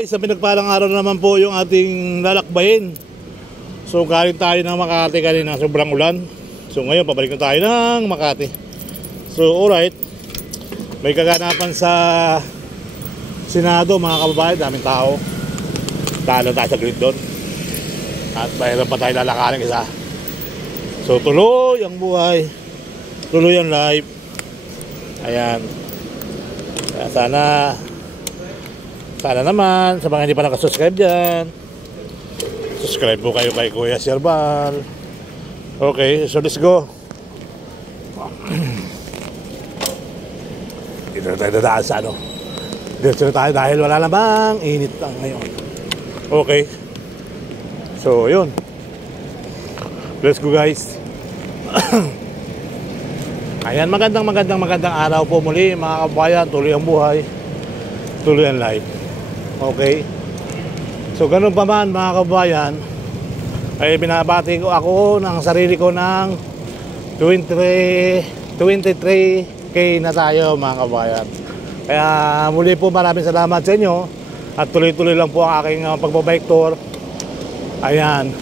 Sa pinagpalang araw naman po yung ating lalakbayin. So galing tayo ng Makati kanina, sobrang ulan. So ngayon pabalik na tayo ng Makati. So alright, may kaganapan sa Senado mga kababayan, daming tao. Talo tayo sa grid doon. At mayroon pa tayo lalakarin isa. So tuloy ang buhay, tuloy ang life. Ayan. Sana naman sa mga hindi pa nakasubscribe dyan, subscribe po kayo kay Kuya Serbal. Okay, so let's go. Dito na tayo dadaan sa ano. Dito na tayo dahil wala namang init lang ngayon. Okay. So yun, let's go guys. Ayan, magandang araw po muli mga kabayan. Tuloy ang buhay, tuloy ang life. Okay. So ganun pa man mga kabayan, ay binabati ko ako ng sarili ko ng 23K na tayo mga kabayan. Kaya muli po maraming salamat sa inyo. At tuloy-tuloy lang po ang aking pagbabike tour. Ayan.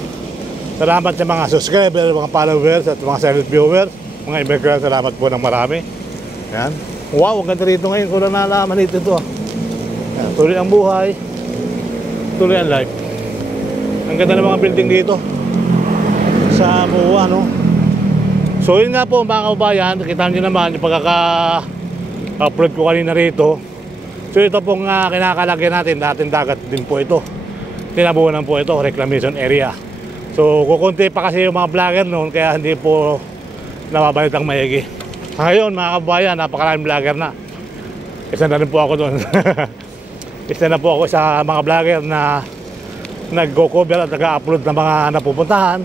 Salamat sa mga subscribers, mga followers at mga silent viewers, mga immigrant. Salamat po ng marami. Ayan. Wow, ang ganda rito ngayon. Kung na nalaman ito. Ayan. Tuloy ang buhay, tuloy ang life. Ang ganda ng mga building dito sa Mua, no? So yun nga po mga kababayan, kita nyo naman yung pagkaka-upload ko kanina rito. So ito pong kinakalagyan natin, dating dagat din po ito. Tinabunan po ito, reclamation area. So kukunti pa kasi yung mga vlogger noon, kaya hindi po nababayad ang maigi. Ngayon mga kababayan, napakaraming vlogger na. Isa na rin po ako doon. Isa na po ako sa mga vlogger na nag-cover at nag-upload ng mga napupuntahan.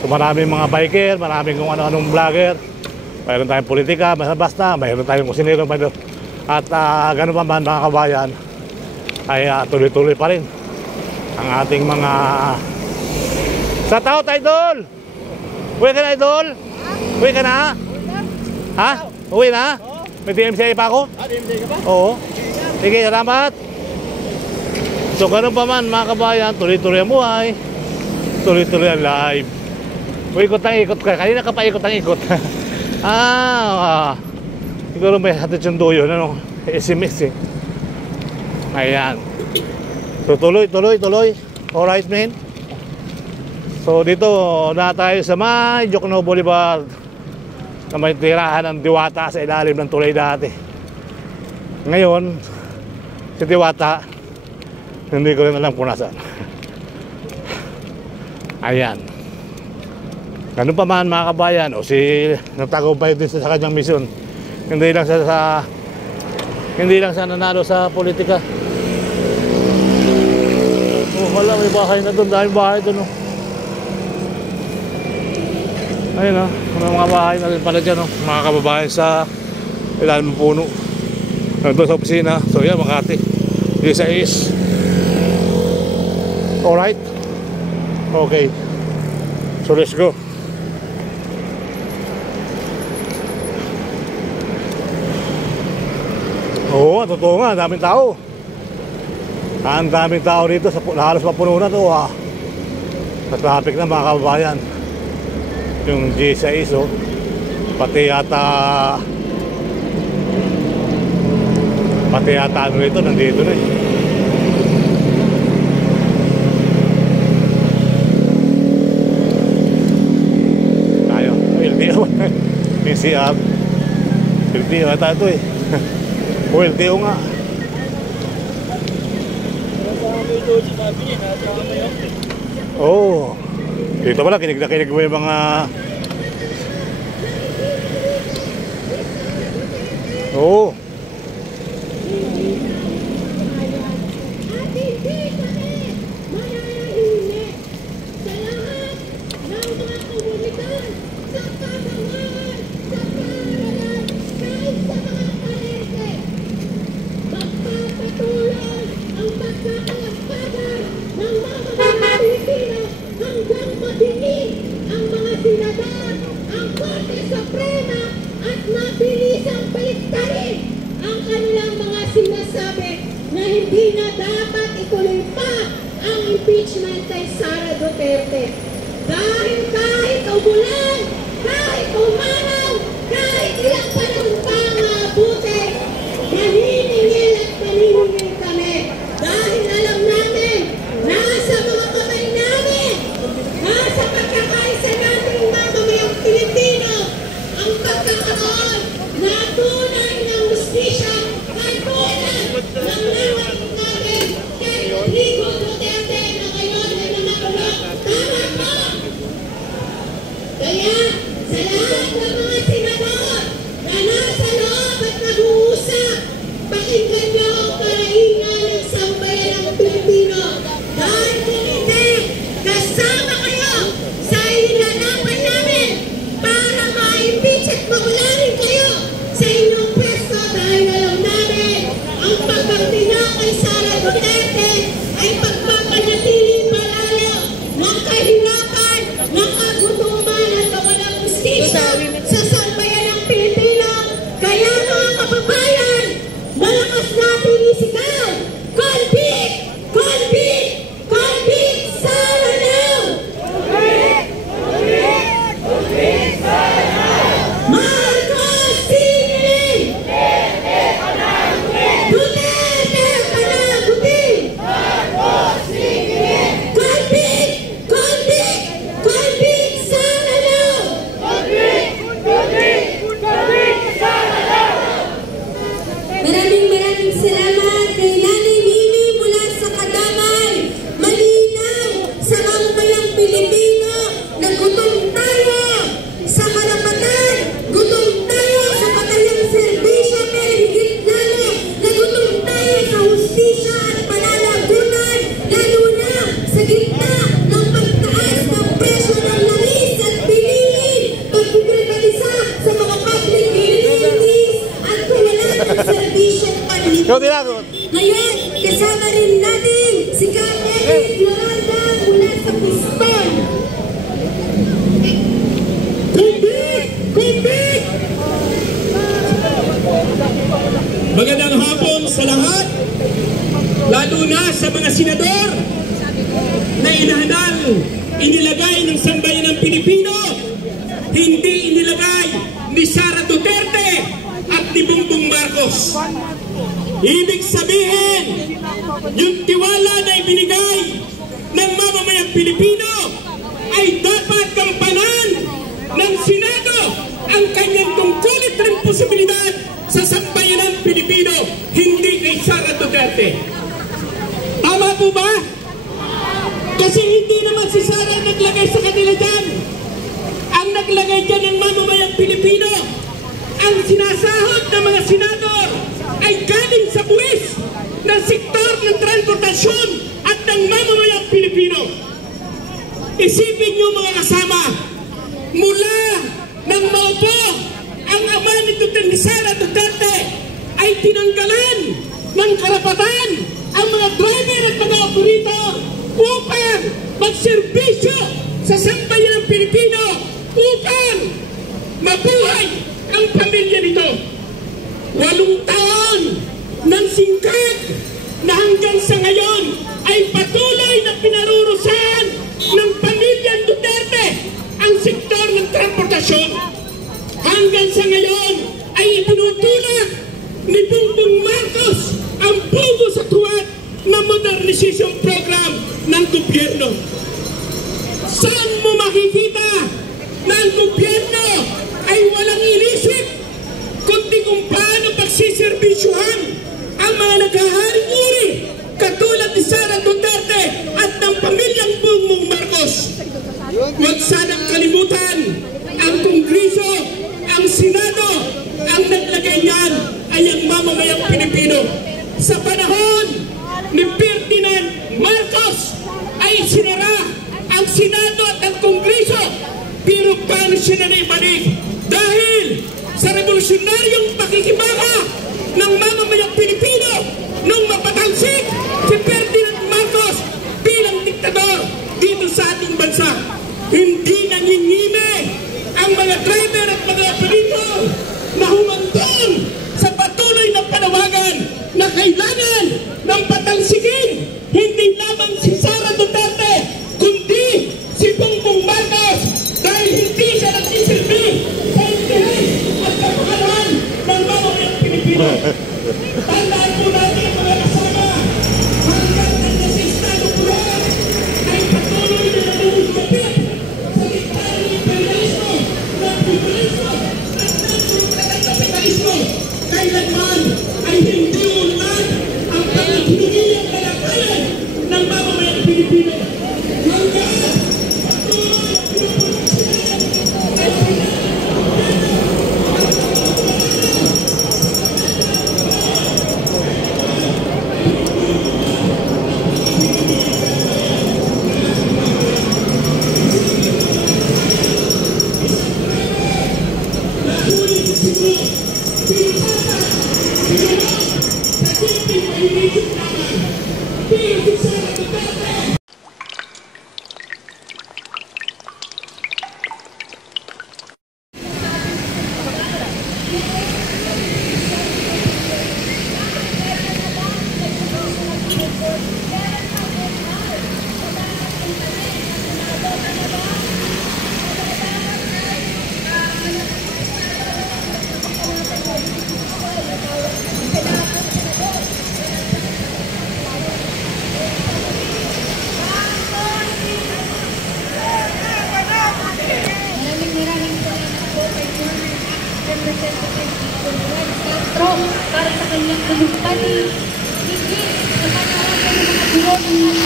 So maraming mga biker, maraming kung ano-anong vlogger. Mayroon tayong politika, basta mayroon tayong kusinero. At ganun pa man mga kabayan, ay tuloy-tuloy pa rin ang ating mga sa tao, idol! Uwi ka na, idol? Uwi ka na? Ha? Uwi na? May DMCA pa ako? DMCA ka ba? Oo. Sige, salamat. So ganun pa man mga kabayan, tuloy-tuloy ang buhay, tuloy-tuloy ang live. Ikot ang ikot ka, kanina ka pa ikot ang ikot. Siguro may hatid yung duyo, ano? SMS eh. Ayan. So tuloy. Alright man. So dito na tayo sa may Jokno Boulevard, na may tirahan ng Diwata sa ilalim ng tulay dati. Ngayon si Diwata, hindi ko rin alam kung nasaan. Ayan. Ganun pa man mga kabayan, o si nagtagumpay din sa kanyang misyon. Hindi lang sa nanalo sa politika. Oh, wala, may bahay na doon, daming bahay doon. Oh. Ayun o, may mga bahay na rin pala dyan, mga kababayan sa ilalim ng puno. Nandun sa opisina. So yan, Makati. This is alright. Okay. So let's go. Oo, totoo nga, daming tao. Ang daming tao dito, halos mapuno na to. Sa traffic na mga kababayan. Yung G6, pati yata ano ito, nandito na eh. Tayo, LTO. PCR LTO ata ito eh. LTO nga. Oh, dito pala, kinig mo yung mga oh. Ang kanilang mga sinasabi na hindi na dapat impeachment kay Sara Duterte. Dahil kahit umulan, kahit umaraw, kahit ilang panahon pang mabuti, naniningil at naniningil kami. Dahil alam namin, nasa mga kamay namin, nasa pagkakaisa nating mamamayang Pilipino, ang pagkakaroon na tunay ng justisya katulad ng nawain natin kay Rodrigo Duterte na ngayon ay nangakulong. Tama po! Kaya sa lahat ng mga senador na nasa loob at nag-uusap, pakinggan niyo ang kahihingan ng sambayan ng Pilipino. Dahil kung hindi, kasama kayo sa inilalaban namin para ma-impeach at mawalarin kayo sa inyong pwesto dahil alam namin ang pagkaktina kay Sara Duterte ay pagpapanatili palalo ng kahirapan, ng kagutuman at kawalang justisya sa sambayan ng Pilipino. Kaya mga kababayan, malakas natin isigaw, Convict! Convict! Convict Sara now! Marcos Singilin! Duterte panagutin! Convict! Convict! Convict Sara now! Maraming salamat kay Nanay Mimi mula sa Kadamay. Malinaw sa mamamayang Pilipino na gutom tayo sa karapatan, gutom tayo sa patayang serbisyo, pero higit lalo na gutom tayo sa hustisya at pananagutan, lalo na sa gitna ng pagtaas ng presyo ng langis at bilihin, pagkukulpatisa sa mga public utilities at kawalan ng serbisyong panlipunan. Ngayon, kasama rin natin si Catherine Floranda mula sa Piston. Convict! Convict! Magandang hapon sa lahat, lalo na sa mga senador na inilagay ng sambayan ng Pilipino, hindi inilagay ni Sara Duterte at ni Bongbong Marcos. Ibig sabihin, yung tiwala na ibinigay ng mamamayang Pilipino ay dapat gampanan ng Senado ang kanyang tungkulit ng posibilidad sa sambayan ng Pilipino, hindi kay Sara Duterte. Tama po ba? Kasi hindi naman si Sara ang naglagay sa kanila dyan. Ang naglagay dyan ng mamamayang Pilipino. Ang sinasahod ng mga senador ay galing sa buwis ng sektor ng transportasyon at ng mamamayang Pilipino. Isipin niyo mga kasama, mula nang maupo ang ama ni Sara Duterte ay tinanggalan ng karapatan ang mga driver at mga operator upang magserbisyo sa sambayan ng Pilipino upang mabuhay ang pamilya nito. 8 taon ng singkag na hanggang sa ngayon ay patuloy na pinarurusahan ng pamilyang Duterte ang sektor ng transportasyon. Hanggang sa ngayon ay ipinutulak ni Bongbong Marcos ang pugo sa tuwat na modernization program ng gobyerno. Saan mo makikita na ang gobyerno ay walang inisip kundi kung paano pagsiserbisyuhan ang mga naghaharing uri katulad ni Sara Duterte at ng pamilyang Bongbong Marcos. Huwag sanang kalimutan ang Kongreso, ang Senado, ang naglagay niyan ay ang mamamayang Pilipino. Sa panahon ni Ferdinand Marcos ay sinara ang Senado at ang Kongreso, pero paano siya na naibalik? Dahil sa revolusyonaryong pakikibaka ng mamamayang Pilipino nung mapatalsik si Ferdinand Marcos bilang diktador dito sa ating bansa. Hindi nangingime ang mga driver at mga operator na humantong sa patuloy na panawagan na kailangan ng patalsikin hindi lamang si Sara Duterte Sara Duterte. Maraming salamat po kay former Representative Juan Castro para sa kanyang talumpati. Hindi sa panawagan ng mga buo ng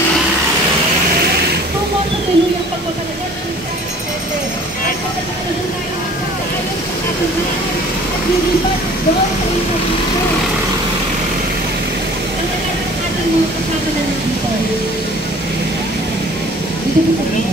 tungo sa tuluyang pagpapalagot ng Duterte. At pagkakaroon tayo ng pagkakaroon sa ating bayan at lilipat doon sa infrastructure. Ang lahat ng ating mga kasama na nandito. Dito po tayo.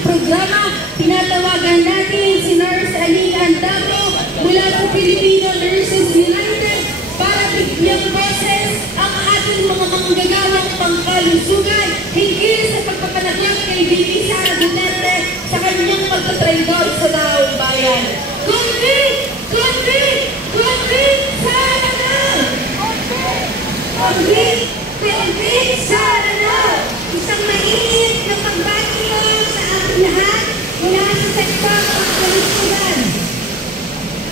Programa, tinatawagan natin si Nurse Ali Andamo mula sa Filipino Nurses United para bigyang boses ang ating mga manggagawang pangkalusugan hinggil sa pagpapanagot kay VP Sara Duterte sa kanyang pagtatraidor sa taong bayan. Convict! Convict! Convict! Sara na! Convict! Convict! Sara na! Isang mainit na pagbati sa ating lahat mula sa sektor ng kalusugan.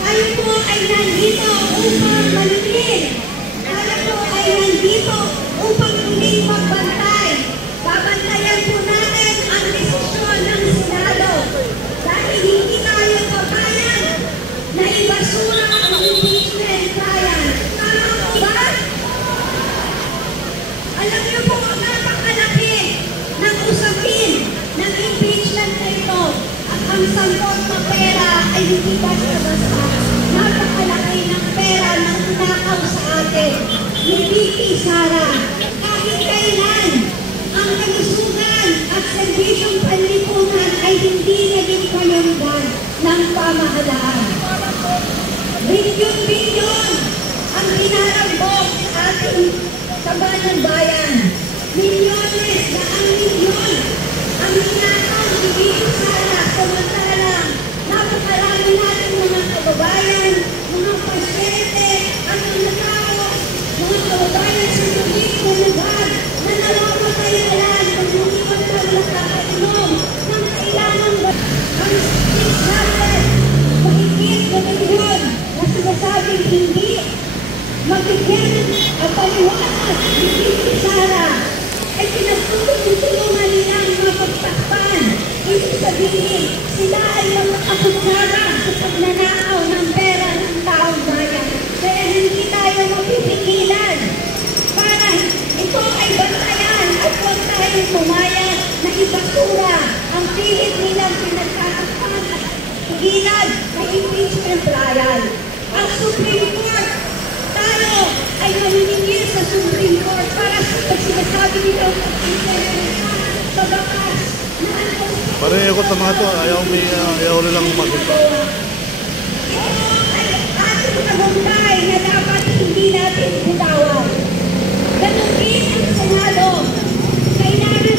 Tayo po ay nandito upang malilin. Tayo po ay nandito upang muling magbantay. Babantayan po natin ang desisyon ng Senado. Dahil hindi tayo papayag na ibasura ang impeachment trial. Tama po ba? Alam niyo po ang napakalaki ng usapin ng impeachment na ito at ang sampot na pera ay hindi basta-basta. Napakalaki ng pera ng tinakaw sa atin ni VP Sara. Kahit kailan ang kalusugan at serbisyong panlipunan ay hindi naging payamdan ng pamahalaan. Bilyon-bilyon ang inarambok sa ating tabanan bayan. Milyones na ang milyon ang ninakaw ni VP Sara. Samantalang napakarami natin mga kababayan, mga pasyente, ang ninakaw, mga kababayan sa tulig na lugar na nalawatayan pag hindi pa nakakainom ng kailangan ba ang 600 mahigit na milyon na sinasabing hindi magigyan ang paliwanag ni VP Sara ay pinagtutulungan nila ang mga pagtakpan. Ibig sabihin, sila ay mga akusara sa pagnanakaw ng pera ng taong bayan. Kaya hindi tayo mapipigilan para ito ay bantayan at huwag tayong pumayag na ibasura ang pilit nilang pinagtatakpan at pigilan ng impeachment trial. Ang Supreme Court, tayo ay maniningil sa Supreme Court para sa sinasabi nila sa bakas na ano. Pareho sa mga to, ayaw nilang makita. Ito ay ating tagumpay na dapat hindi hindi natin bitawan. Ganun din ang Senado. Kailangan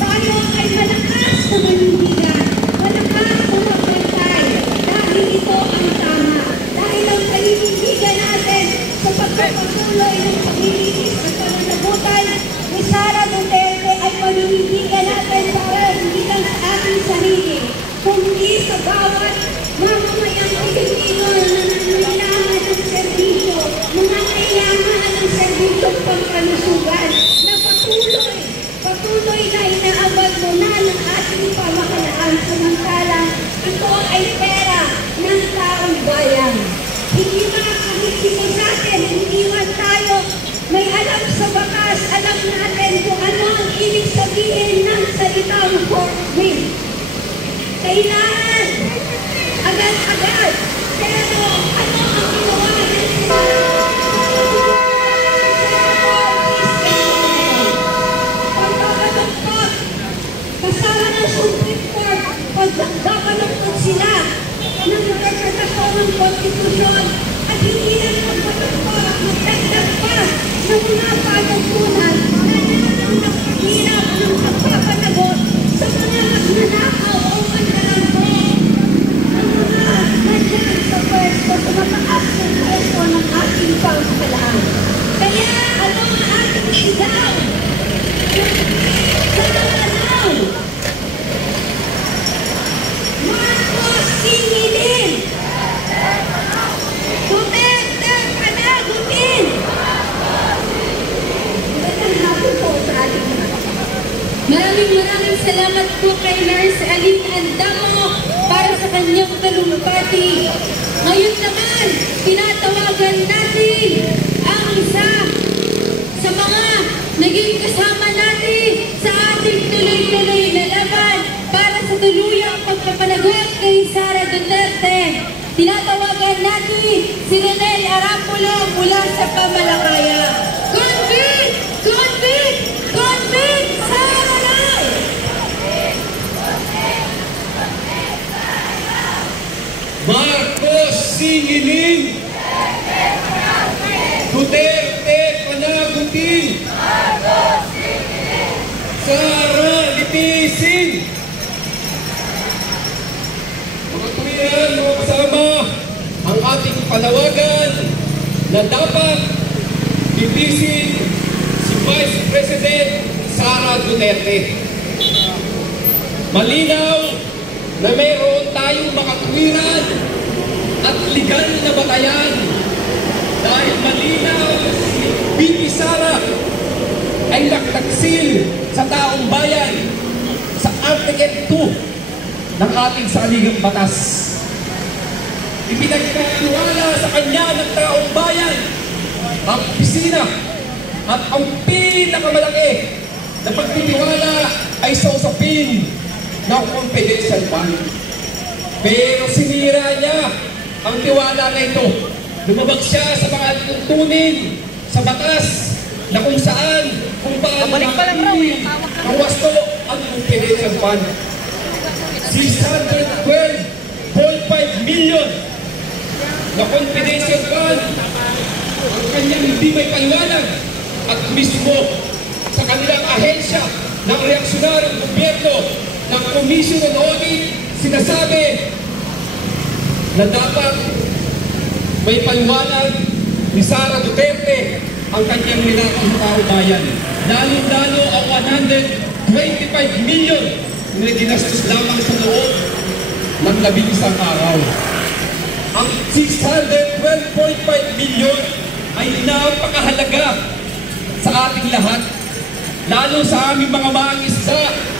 tayo ay malakas na manindigan, malakas na magbantay, dahil ito ang tama. Dahil ang paninindigan natin sa pagpapatuloy ng paglilitis at pananagutan ni Sara Duterte ay paninindigan natin para hindi lang sa ating sarili, kundi sa bawat mamamayang Pilipino na nangangailangan ng serbisyo, nangangailangan ng serbisyo pangkalusugan na patuloy na inaabot mo na ng ating pamahalaan samantalang ito ay pera ng taong bayan. Hindi makakakitimo sa atin, hindi man tayo may alam sa bakas, alam natin kung ano ang ibig sabihin ng salitang forklift. Kailangan agad-agad, pero ano ang ginawa ng pagpapadagpag kasama ng Supreme Court, pagpapadagpag sila ng interpretasyon ng konstitusyon at hindi lang pagpapadagpag, magdagdag pa ng mga panagpunan na nalang nakahirap ng pagpapanagot sa mga magnanakaw o manlalangko ng mga nandiyan sa pwesto, sa mataas na pwesto ng ating pamahalaan. Kaya ano ang ating sigaw? Saranaw! Marcos Singilin! Duterte panagutin! Magandang hapon po sa ating mga. Maraming salamat po kay Nurse Aline Andamo para sa kanyang talumpati. Ngayon naman, tinatawagan natin ang isa sa mga naging kasama natin sa ating tuloy-tuloy na laban para sa tuluyang pagpapanagot kay Sara Duterte. Tinatawagan natin si Ronel Arapulo mula sa Pamalakaya. Convict! Convict! Convict! Sara! Marcos Singilin! Duterte panagutin! Sara litisin! Mga tuwiran, mga kasama, ang ating panawagan na dapat litisin si Vice President Sara Duterte. Malinaw na mayroon tayong makatwiran at legal na batayan dahil malinaw si VP Sara ay naklaksil sa taong bayan sa Article 2 ng ating saligang batas. Ipinagkatiwala sa kanya ng taong bayan ang opisina at ang pinakamalaki na pagtitiwala ay sa usapin ng confidential fund. Pero sinira niya ang tiwala na ito. Lumabag siya sa mga tuntunin sa batas na kung saan, kung paano ang wasto ang confidential fund. 612.5 million na confidential fund ang kanyang hindi may paliwanag at mismo sa kanilang ahensya ng reaksyonaryong gobyerno ng Commission on Audit sinasabi na dapat may paliwanag ni Sara Duterte ang kanyang ninakaw sa taong bayan. Lalo-lalo ang 125 million na ginastos lamang sa loob ng 11 araw. Ang 612.5 million ay napakahalaga sa ating lahat, lalo sa aming mga mangisda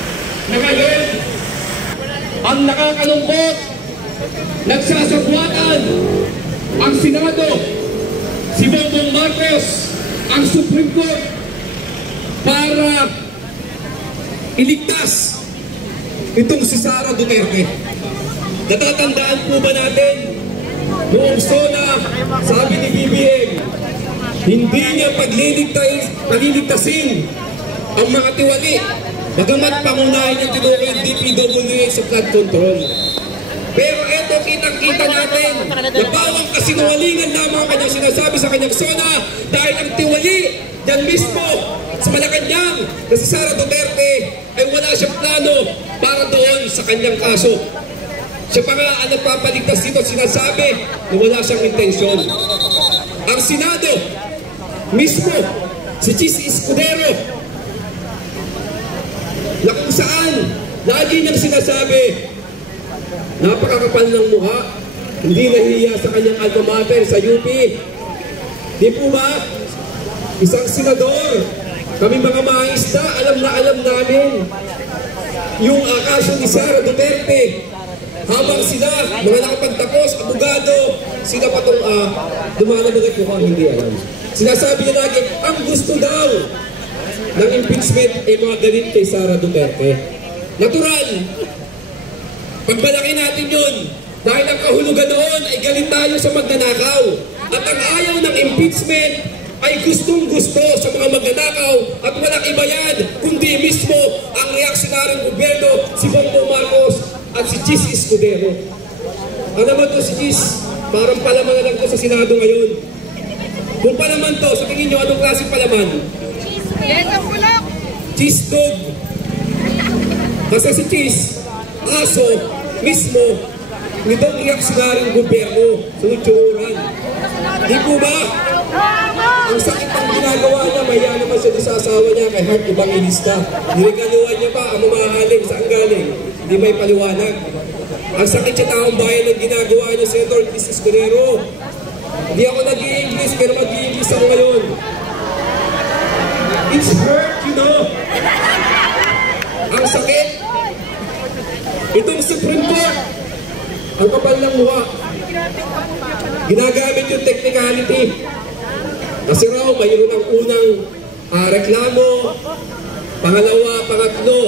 na ngayon ang nakakalungkot, nagsasabwatan ang Senado, si Bongbong Marcos, ang Supreme Court para iligtas itong si Sara Duterte. Natatandaan po ba natin noong SONA, sabi ni BBM, hindi niya pagliligtasin ang mga tiwali, bagamat pangunahin yung tinukoy DPWH sa flood control. Pero eto, kitang-kita natin na bawang kasinungalingan lamang ang kanyang sinasabi sa kanyang zona dahil ang tiwali yan mismo sa Malacanang na si Sara Duterte ay wala siyang plano para doon sa kanyang kaso. Siya pa nga ang nagpapaligtas dito, sinasabi na wala siyang intensyon. Ang Senado mismo, si Chis Escudero, na kung saan lagi niyang sinasabi, napakakapal ng mukha, hindi nahihiya sa kanyang alma mater sa UP. Di po ba? Isang senador, kami mga maisda, alam namin yung kaso ni Sara Duterte. Habang sila, mga nakapagtapos, abogado, sila pa itong dumalabagay ko kung hindi alam. Sinasabi niya lagi, ang gusto daw ng impeachment ay mga galit kay Sara Duterte. Natural, pagmalaki natin yun, dahil ang kahulugan noon ay galit tayo sa magnanakaw. At ang ayaw ng impeachment ay gustong-gusto sa mga magnanakaw at walang iba yan, kundi mismo ang reaksyonaryong gobyerno, si Bongbong Marcos at si Chis Escudero. Ano naman to si Chis? Parang palaman na lang to sa Senado ngayon. Kung palaman to, sa tingin nyo, anong klaseng palaman? Cheese dog. Kasi si Chis, aso, mismo, nitong reaksyonaryong gobyerno, sunod-sunuran. Di po ba? Ang sakit ng ginagawa niya, mahiya naman siya sa asawa niya kay Heart Evangelista. Niregaluhan niya pa ang mamahaling saan galing. Hindi may paliwanag. Ang sakit sa taong bayan ng ginagawa niya, Senator Chis Escudero. Hindi ako nag-i-English, pero mag-i-English ako ngayon. It's hurt, you know. Ang sakit. Itong Supreme Court, ang kapal ng mukha. Ginagamit yung technicality. Kasi raw, mayroon ang unang reklamo, pangalawa, pangatlo,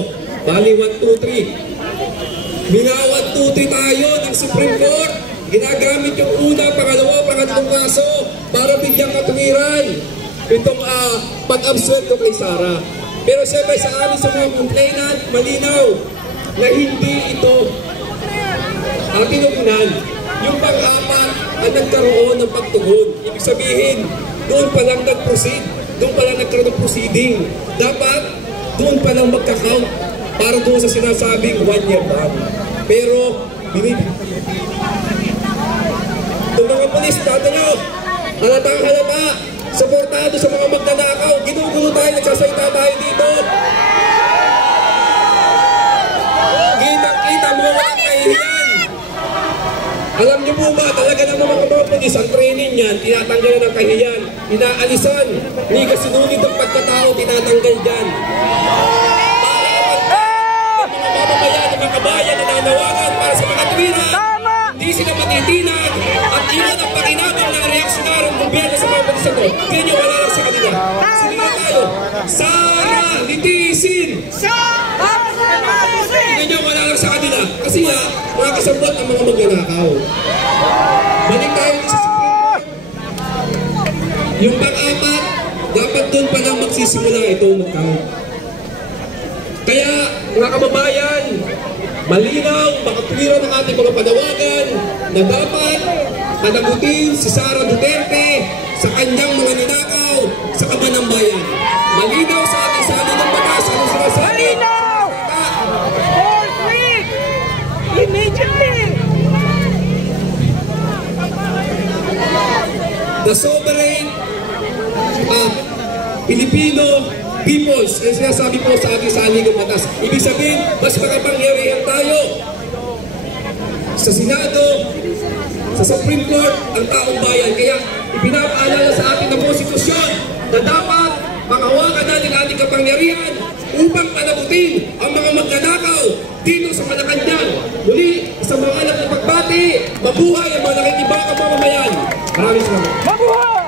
bali 1, 2, 3. Binawat 2, 3 tayo ng Supreme Court. Ginagamit yung una, pangalawa, pangatlong kaso para bigyang katuwiran itong pag-absuelto kay Sara. Pero siyempre sa amin sa mga complainant, malinaw na hindi ito tinugunan. Yung pang-apat ang nagkaroon ng pagtugon. Ibig sabihin, doon pa lang nag-proceed, doon pa lang nagkaroon ng proceeding. Dapat doon pa lang magka-count para doon sa sinasabing 1 year ban. Pero, itong mga polis, tatanyo, halatang halata, suportado sa mga magnanakaw, ginugulo tayo, nagsasalita tayo dito. Kita mo walang kahihiyan. Alam niyo po ba, talaga naman mga polis, ang training niyan, tinatanggalan ng kahihiyan, inaalisan, hindi kasinunod ng pagkatao, tinatanggal dyan. Mamamayan ng mga kabayan na nanawagan para sa mga tuwiran, hindi sila matitinag at iwan ang pakinabang ng reaksyonaryong gobyerno sa mga bansa to. Kaya nyo wala lang sa kanila. Sige tayo, Sara litisin! Kaya nyo wala lang sa kanila. Kasi nga, mga kasabot ang mga magnanakaw. Balik tayo sa Supreme Court. Yung pang-apat, dapat doon pa lang magsisimula itong mag-count. Kaya, mga kababayan, malinaw, makatuwiran ng ating mga panawagan na dapat panagutin si Sara Duterte sa kanyang mga ninakaw sa kabanang bayan. Malinaw sa ating salin ng batas, ano sinasabi? Malinaw! Immediately! The sovereign Filipino peoples, ang sinasabi po sa ating saligang batas. Ibig sabihin, mas makapangyarihan tayo sa Senado, sa Supreme Court, ang taong bayan. Kaya ipinapaalala sa atin ng konstitusyon na dapat makahawakan natin ating kapangyarihan upang panagutin ang mga magnanakaw dito sa Malacanang. Muli, sa mga anak ng pagbati, mabuhay ang mga nakikibakang mamamayan. Maraming salamat. Mabuhay!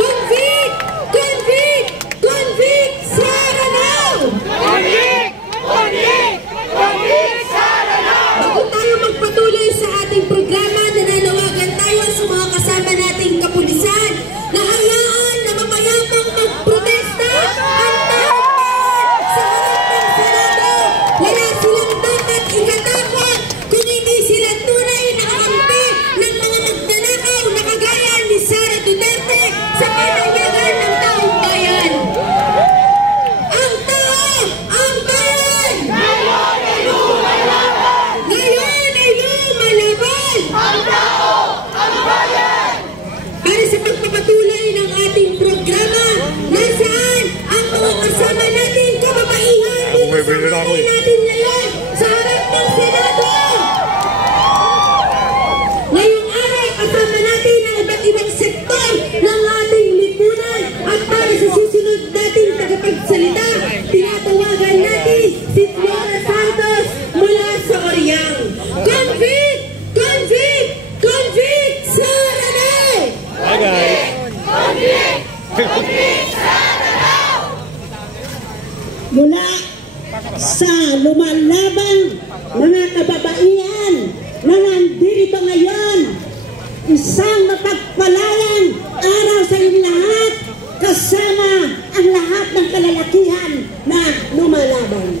Convict! Convict! Convict Sara now! Convict! Convict! Convict Sara now! Bago tayo magpatuloy sa ating programa, nananawagan tayo sa mga kasama nating kapulisan na hayaan na mamayamang magprotesta ang taon sa harap ng Senado. Wala silang dapat ikatakot kung hindi sila mula sa lumalabang mga kababaihan na nandito ngayon. Isang mapagpalayang araw sa inyo lahat, kasama ang lahat ng kalalakihan na lumalaban.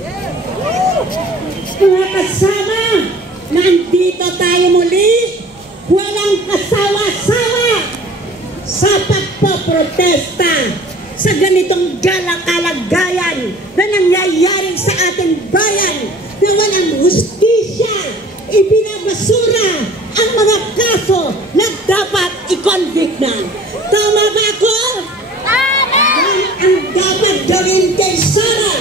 Mga kasama, nandito tayo muli, walang kasawa-sawa sa pagpoprotesta sa ganitong kalagayan na nangyayari sa ating bayan, na walang hustisya, ibinabasura ang mga kaso na dapat i-convict na. Tama ba ako? Tama! Yan ang dapat gawin kay Sara.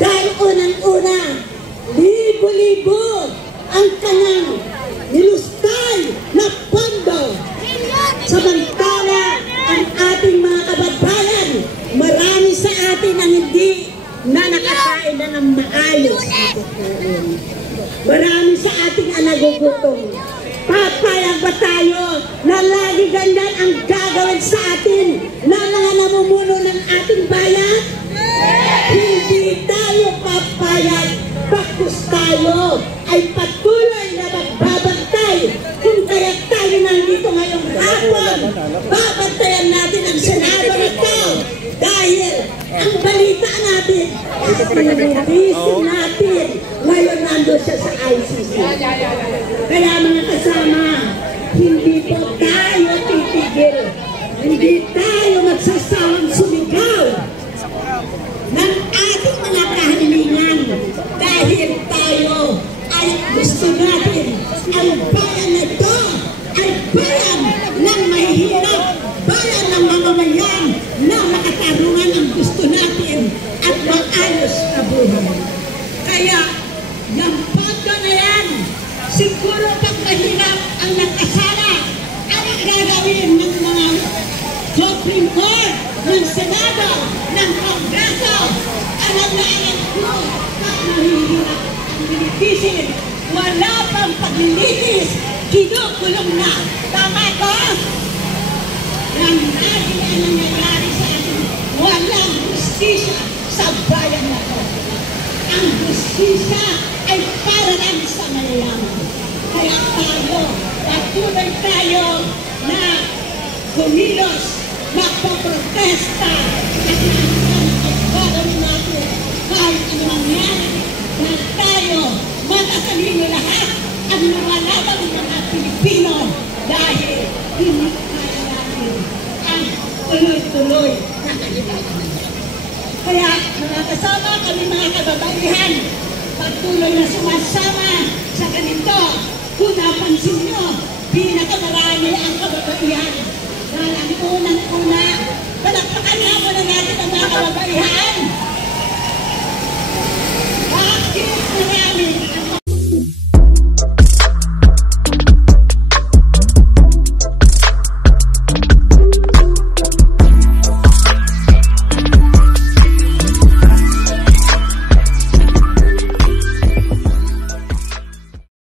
Dahil unang-una, libo-libo ang kanyang nilustay na pondo. Samantala, ang ating mga kababayan, marami sa atin ang hindi na nakakain na ng maayos. Marami sa ating ang nagugutom. Papayag ba tayo na lagi ganyan ang gagawin sa atin na mga namumuno ng ating bayan? Hindi tayo papayag. Bakit tayo ay patuloy na magbabantay. Kung kaya tayo nandito ngayong hapon, babantayan natin ang Senado nito. Dahil ang balita natin, sinubisip natin, ngayon nando siya sa ICC. Kaya mga kasama, hindi po tayo titigil. Hindi tayo magsasawang sumigaw ng ating mga kahilingan. Dahil tayo ay gusto natin ang bayan na ito ay bayan ng mahihirap, bayan ng mamamayan na makatarungan ang gusto natin at maayos na buhay. Kaya, yung pagka na yan, siguro pag mahirap ang nakasala, ang gagawin ng mga Supreme Court, ng Senado, ng Kongreso, alam na alam ko, pag mahihirap ang litisin, wala pang paglilitis, kinukulong na. Tama ko? Nang lagi na nangyayari sa atin, walang justisya sa bayan na ito. Ang justisya ay para lang sa mayayaman. Kaya tayo, patuloy tayo na kumilos, magpaprotesta, at nangyayari ay gagawin natin kahit ano mangyari na tayo, matatalino lahat ang lumalabang ng mga Pilipino dahil hindi kaya natin ang tuloy-tuloy na kalimutan. Kaya mga kasama, kami mga kababaihan, patuloy na sumasama sa ganito. Kung napansin nyo, pinakamarami ang kababaihan. Dahil ang unang-una, palakpakan na muna natin ang mga kababaihan.